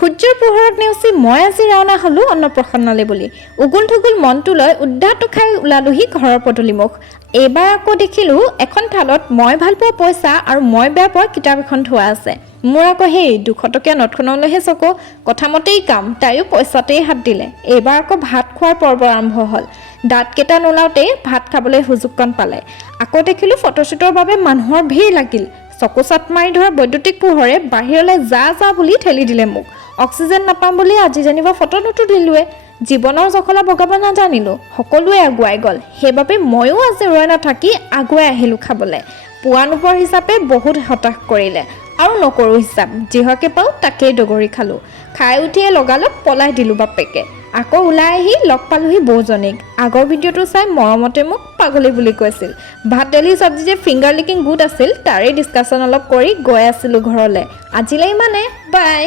সূৰ্যৰ পোহৰত নেওচি মই আজি ৰাওনা হলো অন্নপ্ৰসন্নলে বুলি উগুল থুগুল মনটো লৈ উদ্ধাটো খাই ওলালোহি ঘৰৰ পদূলিমুখ। এইবাৰ আকৌ দেখিলো এখন থালত মই ভাল পোৱা পইচা আৰু মই বেয়া পোৱা কিতাপ এখন থোৱা আছে। মোৰ আকৌ সেই 200 টকীয়া নটখনলৈহে চকু, কথামতেই কাম, তাইও পইচাতেই হাত দিলে। এইবাৰ আকৌ ভাত খোৱাৰ পৰ্ব আৰম্ভ হ'ল। দাঁতকেইটা নোলাওতেই ভাত খাবলৈ সুযোগকণ পালে। আকৌ দেখিলো ফটোশ্বুটৰ বাবে মানুহৰ ভিৰ লাগিল। চকু চাট মাৰি ধৰা বৈদ্যুতিক পোহৰে বাহিৰলৈ যা বুলি ঠেলি দিলে মোক। অক্সিজেন নাপাম বুলি আজি যেনিবা ফটো নুতুলিলোৱে। জীৱনৰ জখলা বগাব নাজানিলো, সকলোৱে আগুৱাই গ'ল। সেইবাবে ময়ো আজি ৰৈ নাথাকি আগুৱাই আহিলো খাবলৈ। পোৱা নোপোৱাৰ হিচাপে বহুত হতাশ কৰিলে আৰু নকৰো হিচাপ, যিহকে পাওঁ তাকেই দগৰি খালো। খাই উঠিয়ে লগালগ পলাই দিলো বাপেকে। আকৌ ওলাই আহি লগ পালোহি বৌজনীক। আগৰ ভিডিঅ'টো চাই মৰমতে মোক পাগলী বুলি কৈছিল। ভাত দালি চব্জি যে ফিংগাৰ লিকিং গুড আছিল তাৰে ডিছকাশ্যন অলপ কৰি গৈ আছিলো ঘৰলৈ। আজিলৈ ইমানে, বাই।